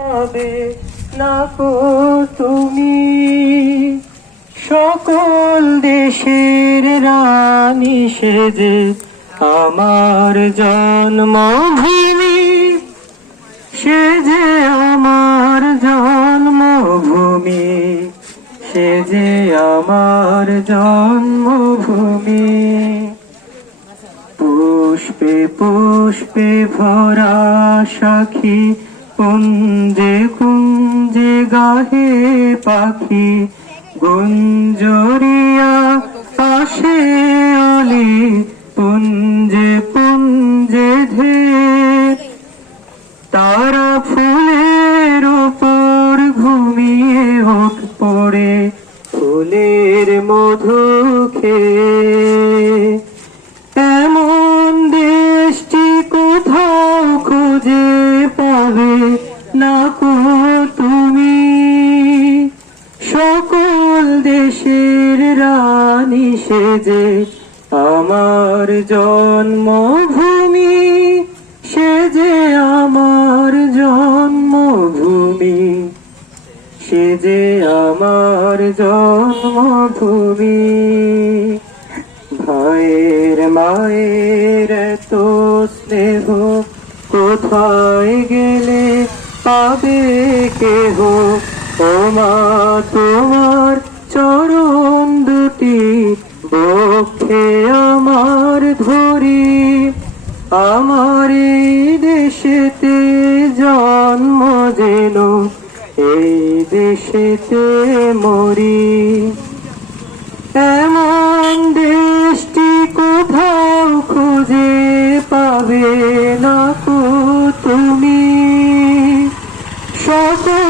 পাবে না কো তুমি? সকল দেশের রানী সেজে আমার জন্মভূমি। সে যে আমার জন্মভূমি। সে যে আমার জন্মভূমি। পুষ্পে পুষ্পে ভরা সাখী কুঞ্জে কুঞ্জে গাহে পাখি গুঞ্জরিয়া আসে অলি পুঞ্জে পুঞ্জে ধে তারা ফুলের উপর ঘুমিয়ে হোক পড়ে, ফুলের মধু খেয়ে। এমন দেশটি কোথাও খুঁজে সকল দেশের রানী সেজে আমার জন্মভূমি সে যে আমার জন্মভূমি সে যে আমার জন্মভূমি। ভাইয়ের মায়ের তো স্নেহ, কোথায় গেলে পাবে কেহ? ও তোমার চরণ দুটি, বক্ষে আমার ধরি। আমার এই দেশেতে জন্ম যেন, এই দেশেতে মরি। এমন দেশটি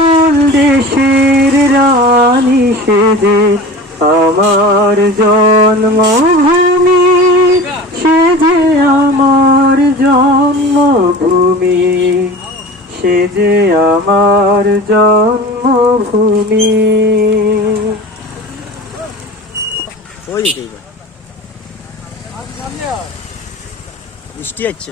সকল দেশের রানী সেজে আমার জন্মভূমি সে যে আমার জন্মভূমি সে যে আমার জন্মভূমি। বৃষ্টি হচ্ছে।